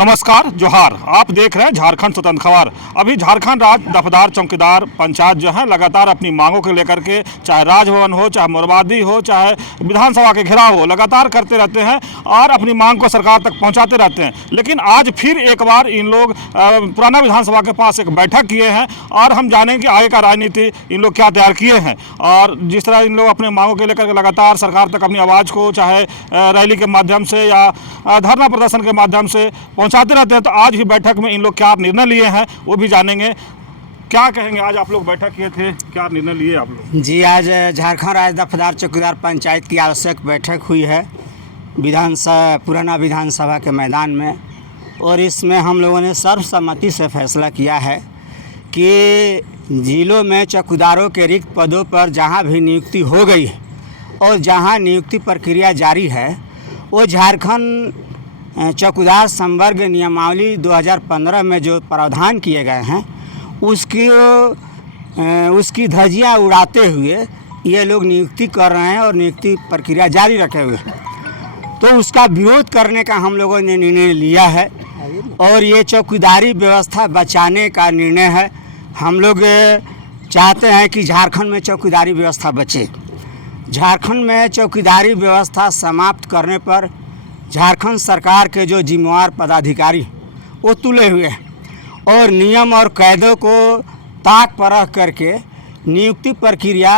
नमस्कार, जोहार। आप देख रहे हैं झारखंड स्वतंत्र खबर। अभी झारखंड राज्य दफदार चौकीदार पंचायत जो है लगातार अपनी मांगों को लेकर के, चाहे राजभवन हो, चाहे मोरबादी हो, चाहे विधानसभा के घेराव हो, लगातार करते रहते हैं और अपनी मांग को सरकार तक पहुंचाते रहते हैं। लेकिन आज फिर एक बार इन लोग पुराना विधानसभा के पास एक बैठक किए हैं और हम जानेंगे कि आगे का राजनीति इन लोग क्या तैयार किए हैं। और जिस तरह इन लोग अपने मांगों को लेकर लगातार सरकार तक अपनी आवाज़ को चाहे रैली के माध्यम से या धरना प्रदर्शन के माध्यम से पहुंचाते रहते हैं, तो आज भी बैठक में इन लोग क्या निर्णय लिए हैं वो भी जानेंगे। क्या कहेंगे, आज आप लोग बैठक किए थे, क्या निर्णय लिए आप लोग? जी, आज झारखंड राज्य दफदार चौकीदार पंचायत की आवश्यक बैठक हुई है पुराना विधानसभा के मैदान में, और इसमें हम लोगों ने सर्वसम्मति से फैसला किया है कि जिलों में चौकीदारों के रिक्त पदों पर जहां भी नियुक्ति हो गई है और जहां नियुक्ति प्रक्रिया जारी है, वो झारखंड चौकीदार संवर्ग नियमावली 2015 में जो प्रावधान किए गए हैं उसकी धज्जियां उड़ाते हुए ये लोग नियुक्ति कर रहे हैं और नियुक्ति प्रक्रिया जारी रखे हुए हैं। तो उसका विरोध करने का हम लोगों ने निर्णय लिया है और ये चौकीदारी व्यवस्था बचाने का निर्णय है। हम लोग चाहते हैं कि झारखंड में चौकीदारी व्यवस्था बचे। झारखंड में चौकीदारी व्यवस्था समाप्त करने पर झारखंड सरकार के जो जिम्मेवार पदाधिकारी वो तुले हुए हैं और नियम और कायदों को ताक परख करके नियुक्ति प्रक्रिया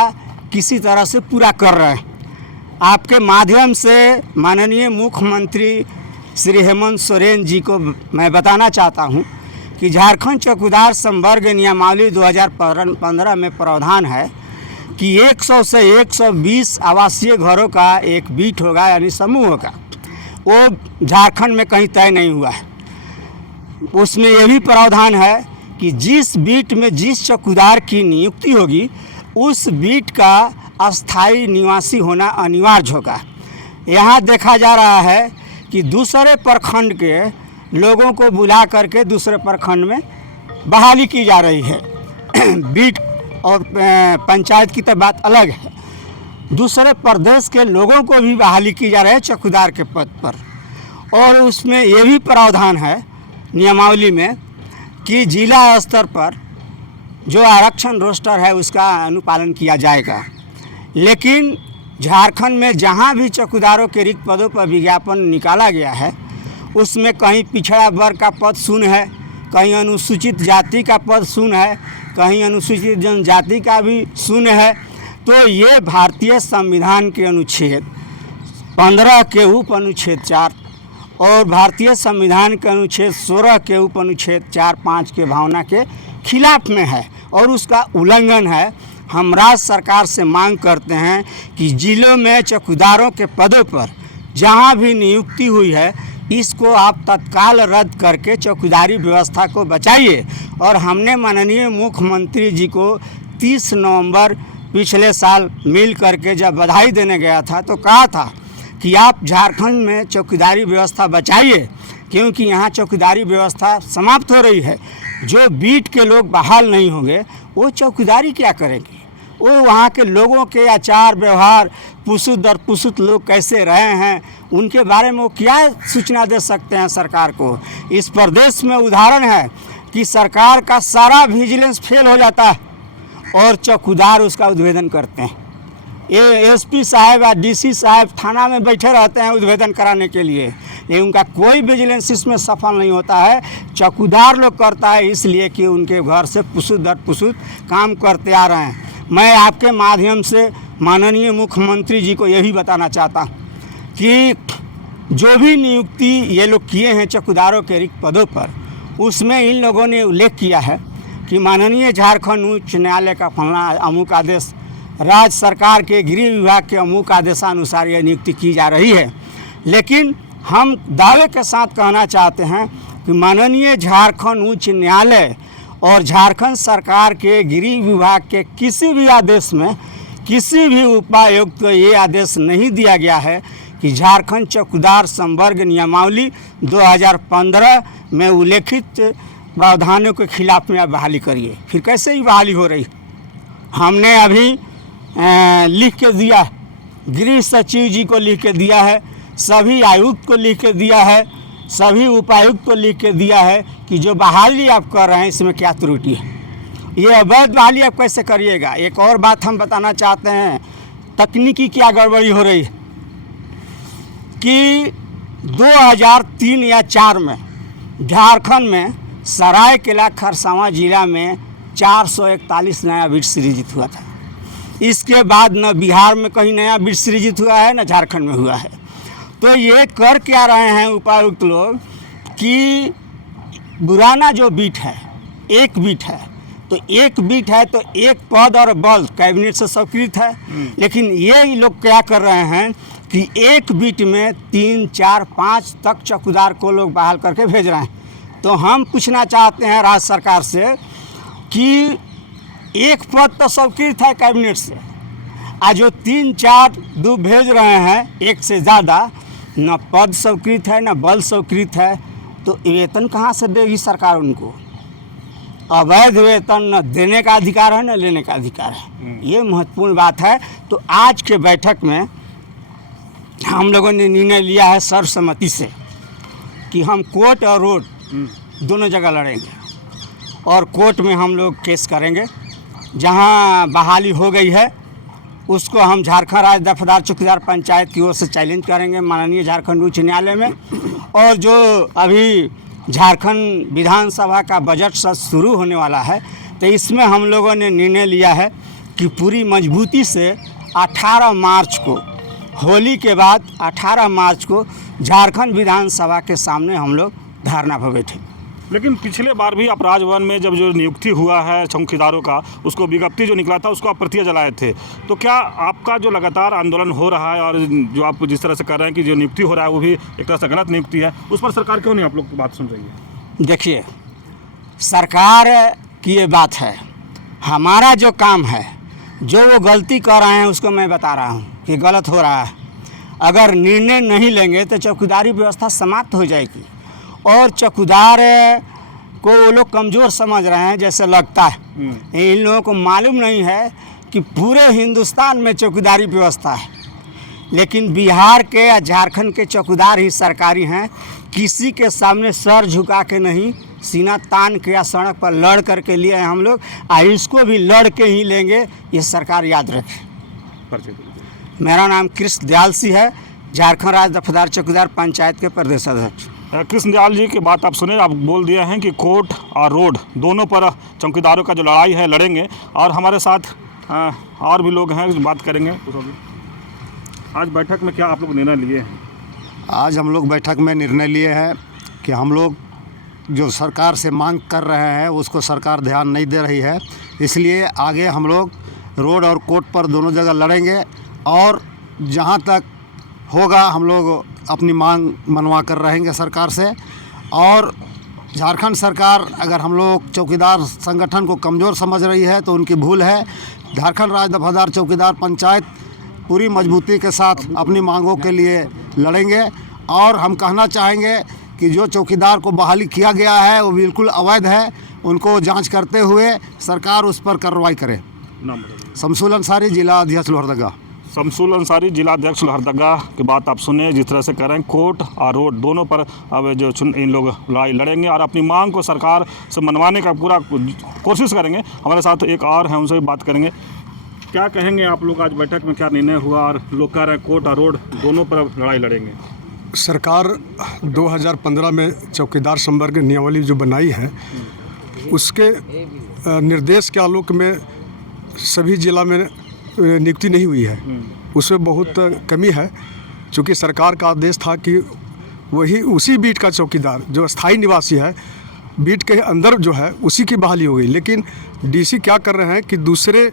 किसी तरह से पूरा कर रहे हैं। आपके माध्यम से माननीय मुख्यमंत्री श्री हेमंत सोरेन जी को मैं बताना चाहता हूं कि झारखंड चौकीदार संवर्ग नियमावली 2015 में प्रावधान है कि 100 से 120 आवासीय घरों का एक बीट होगा, यानी समूह होगा। वो झारखंड में कहीं तय नहीं हुआ है। उसमें यह भी प्रावधान है कि जिस बीट में जिस चौकीदार की नियुक्ति होगी उस बीट का अस्थायी निवासी होना अनिवार्य होगा। यहाँ देखा जा रहा है कि दूसरे प्रखंड के लोगों को बुला करके दूसरे प्रखंड में बहाली की जा रही है। बीट और पंचायत की तो बात अलग है, दूसरे प्रदेश के लोगों को भी बहाली की जा रही है चौकीदार के पद पर। और उसमें ये भी प्रावधान है नियमावली में कि जिला स्तर पर जो आरक्षण रोस्टर है उसका अनुपालन किया जाएगा। लेकिन झारखंड में जहां भी चौकीदारों के रिक्त पदों पर विज्ञापन निकाला गया है उसमें कहीं पिछड़ा वर्ग का पद शून्य है, कहीं अनुसूचित जाति का पद शून्य है, कहीं अनुसूचित जनजाति का भी शून्य है। तो ये भारतीय संविधान के अनुच्छेद 15 के उप अनुच्छेद 4 और भारतीय संविधान के अनुच्छेद 16 के उप अनुच्छेद 4-5 के भावना के खिलाफ में है और उसका उल्लंघन है। हम राज्य सरकार से मांग करते हैं कि जिलों में चौकीदारों के पदों पर जहां भी नियुक्ति हुई है इसको आप तत्काल रद्द करके चौकीदारी व्यवस्था को बचाइए। और हमने माननीय मुख्यमंत्री जी को 30 नवंबर पिछले साल मिल करके जब बधाई देने गया था तो कहा था कि आप झारखंड में चौकीदारी व्यवस्था बचाइए, क्योंकि यहाँ चौकीदारी व्यवस्था समाप्त हो रही है। जो बीट के लोग बहाल नहीं होंगे वो चौकीदारी क्या करेंगे? वो वहाँ के लोगों के आचार व्यवहार, पुसुत दर पुसुत लोग कैसे रहे हैं, उनके बारे में वो क्या सूचना दे सकते हैं सरकार को? इस प्रदेश में उदाहरण है कि सरकार का सारा विजिलेंस फेल हो जाता है और चौकीदार उसका उद्भेदन करते हैं। एसपी साहब या डीसी साहब थाना में बैठे रहते हैं उद्भेदन कराने के लिए, लेकिन उनका कोई विजिलेंस इसमें सफल नहीं होता है। चौकीदार लोग करता है इसलिए कि उनके घर से पुसुत दर पुसुत काम करते आ रहे हैं। मैं आपके माध्यम से माननीय मुख्यमंत्री जी को यही बताना चाहता हूँ कि जो भी नियुक्ति ये लोग किए हैं चौकीदारों के रिक्त पदों पर, उसमें इन लोगों ने उल्लेख किया है कि माननीय झारखंड उच्च न्यायालय का फलना अमुक आदेश, राज्य सरकार के गृह विभाग के अमुक आदेशानुसार यह नियुक्ति की जा रही है। लेकिन हम दावे के साथ कहना चाहते हैं कि माननीय झारखंड उच्च न्यायालय और झारखंड सरकार के गृह विभाग के किसी भी आदेश में किसी भी उपायुक्त को ये आदेश नहीं दिया गया है कि झारखंड चौकीदार संवर्ग नियमावली 2015 में उल्लेखित प्रावधानों के खिलाफ में बहाली करिए। फिर कैसे ही बहाली हो रही? हमने अभी लिख के दिया, गृह सचिव जी को लिख के दिया है, सभी आयुक्त को लिख के दिया है, सभी उपायुक्त को लिख के दिया है कि जो बहाली आप कर रहे हैं इसमें क्या त्रुटि है, ये अवैध बहाली आप कैसे करिएगा। एक और बात हम बताना चाहते हैं, तकनीकी क्या गड़बड़ी हो रही है कि 2003 या 4 में झारखंड में सरायकेला खरसावां जिला में 441 नया बिट सृजित हुआ था। इसके बाद न बिहार में कहीं नया बिट सृजित हुआ है न झारखंड में हुआ है। तो ये कर क्या रहे हैं उपायुक्त लोग कि पुराना जो बिट है, एक बिट है, तो एक बिट है तो एक पद और बल कैबिनेट से स्वीकृत है, लेकिन ये लोग क्या कर रहे हैं कि एक बिट में 3, 4, 5 तक चौकीदार को लोग बहाल करके भेज रहे हैं। तो हम पूछना चाहते हैं राज्य सरकार से कि एक पद तो स्वीकृत है कैबिनेट से, आज जो 3, 4 दो भेज रहे हैं एक से ज़्यादा, न पद स्वीकृत है न बल स्वीकृत है, तो वेतन कहाँ से देगी सरकार उनको। अवैध वेतन न देने का अधिकार है न लेने का अधिकार है, ये महत्वपूर्ण बात है। तो आज के बैठक में हम लोगों ने निर्णय लिया है सर्वसम्मति से कि हम कोर्ट और रोड दोनों जगह लड़ेंगे और कोर्ट में हम लोग केस करेंगे। जहां बहाली हो गई है उसको हम झारखंड राज्य दफादार चौकीदार पंचायत की ओर से चैलेंज करेंगे माननीय झारखंड उच्च न्यायालय में। और जो अभी झारखंड विधानसभा का बजट सत्र शुरू होने वाला है, तो इसमें हम लोगों ने निर्णय लिया है कि पूरी मजबूती से 18 मार्च को, होली के बाद 18 मार्च को झारखंड विधानसभा के सामने हम लोग धरना पर बैठे। लेकिन पिछले बार भी आप राजभवन में जब जो नियुक्ति हुआ है चौकीदारों का, उसको विज्ञप्ति जो निकला था उसको आप प्रतियां जलाए थे, तो क्या आपका जो लगातार आंदोलन हो रहा है और जो आप जिस तरह से कर रहे हैं कि जो नियुक्ति हो रहा है वो भी एक तरह से गलत नियुक्ति है, उस पर सरकार क्यों नहीं आप लोग की बात सुन रही है? देखिए, सरकार की ये बात है, हमारा जो काम है, जो वो गलती कर रहे हैं उसको मैं बता रहा हूँ कि गलत हो रहा है। अगर निर्णय नहीं लेंगे तो चौकीदारी व्यवस्था समाप्त हो जाएगी और चौकीदार को वो लोग कमज़ोर समझ रहे हैं जैसे लगता है। इन लोगों को मालूम नहीं है कि पूरे हिंदुस्तान में चौकीदारी व्यवस्था है, लेकिन बिहार के या झारखंड के चौकीदार ही सरकारी हैं। किसी के सामने सर झुका के नहीं, सीना तान के या सड़क पर लड़ करके लिए हैं हम लोग, इसको भी लड़ के ही लेंगे, ये सरकार याद रखे। मेरा नाम कृष्ण दयाल सिंह है, झारखंड राज्य दफादार चौकीदार पंचायत के प्रदेश अध्यक्ष। कृष्ण दयाल जी की बात आप सुने, आप बोल दिए हैं कि कोर्ट और रोड दोनों पर चौकीदारों का जो लड़ाई है लड़ेंगे, और हमारे साथ और भी लोग हैं, बात करेंगे। आज बैठक में क्या आप लोग निर्णय लिए हैं? आज हम लोग बैठक में निर्णय लिए हैं कि हम लोग जो सरकार से मांग कर रहे हैं उसको सरकार ध्यान नहीं दे रही है, इसलिए आगे हम लोग रोड और कोर्ट पर दोनों जगह लड़ेंगे और जहां तक होगा हम लोग अपनी मांग मनवा कर रहेंगे सरकार से। और झारखंड सरकार अगर हम लोग चौकीदार संगठन को कमज़ोर समझ रही है तो उनकी भूल है। झारखंड राज्य दफादार चौकीदार पंचायत पूरी मजबूती के साथ अपनी मांगों के लिए लड़ेंगे और हम कहना चाहेंगे कि जो चौकीदार को बहाली किया गया है वो बिल्कुल अवैध है, उनको जांच करते हुए सरकार उस पर कार्रवाई करे। शमसुल अंसारी, जिला अध्यक्ष लोहरदगा। शमसुल अंसारी, जिला अध्यक्ष लोहरदगा की बात आप सुने, जिस तरह से कर रहे हैं कोर्ट और रोड दोनों पर अब जो इन लोग लड़ाई लड़ेंगे और अपनी मांग को सरकार से मनवाने का पूरा कोशिश करेंगे। हमारे साथ एक और हैं, उनसे भी बात करेंगे। क्या कहेंगे आप लोग, आज बैठक में क्या निर्णय हुआ और लोग कह रहे हैं कोर्ट और रोड दोनों पर लड़ाई लड़ेंगे? सरकार 2015 में चौकीदार संवर्ग नियमावली जो बनाई है उसके निर्देश के आलोक में सभी जिला में नियुक्ति नहीं हुई है, उसमें बहुत कमी है। चूँकि सरकार का आदेश था कि वही उसी बीट का चौकीदार जो स्थायी निवासी है, बीट के अंदर जो है उसी की बहाली हो गई, लेकिन डीसी क्या कर रहे हैं कि दूसरे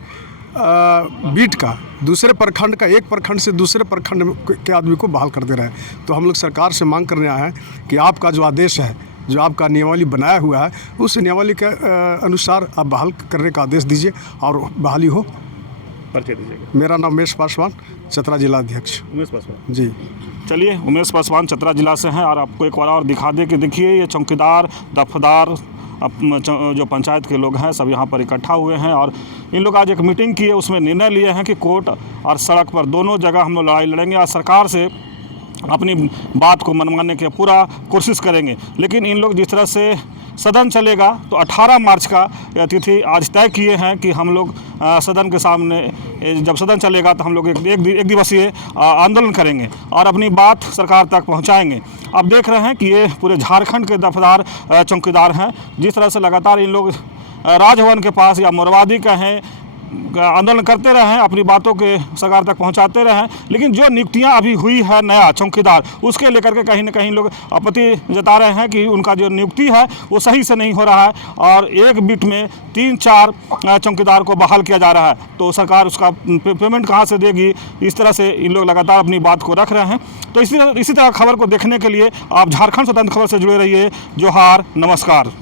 बीट का, दूसरे प्रखंड का, एक प्रखंड से दूसरे प्रखंड के आदमी को बहाल कर दे रहे हैं। तो हम लोग सरकार से मांग करने आए हैं कि आपका जो आदेश है, जो आपका नियमावली बनाया हुआ है, उस नियमावली के अनुसार आप बहाल करने का आदेश दीजिए और बहाली हो। परिचय दीजिएगा। मेरा नाम उमेश पासवान, चतरा जिला अध्यक्ष। उमेश पासवान जी। चलिए, उमेश पासवान चतरा जिला से हैं और आपको एक बार और दिखा दे कि देखिए ये चौकीदार दफदार जो पंचायत के लोग हैं सब यहाँ पर इकट्ठा हुए हैं और इन लोग आज एक मीटिंग की है, उसमें निर्णय लिए हैं कि कोर्ट और सड़क पर दोनों जगह हम लोग लड़ाई लड़ेंगे और सरकार से अपनी बात को मनवाने की पूरा कोशिश करेंगे। लेकिन इन लोग जिस तरह से सदन चलेगा तो 18 मार्च का तिथि आज तय किए हैं कि हम लोग सदन के सामने जब सदन चलेगा तो हम लोग एक दिवसीय आंदोलन करेंगे और अपनी बात सरकार तक पहुंचाएंगे। अब देख रहे हैं कि ये पूरे झारखंड के दफदार चौकीदार हैं। जिस तरह से लगातार इन लोग राजभवन के पास या मोरवादी कहें आंदोलन करते रहे, अपनी बातों के सरकार तक पहुंचाते रहे, लेकिन जो नियुक्तियां अभी हुई है नया चौकीदार उसके लेकर के कहीं ना कहीं लोग आपत्ति जता रहे हैं कि उनका जो नियुक्ति है वो सही से नहीं हो रहा है और एक बिट में 3-4 चौकीदार को बहाल किया जा रहा है। तो सरकार उसका पेमेंट कहाँ से देगी, इस तरह से इन लोग लगातार अपनी बात को रख रहे हैं। तो इसी तरह खबर को देखने के लिए आप झारखंड स्वतंत्र खबर से जुड़े रहिए। जोहार, नमस्कार।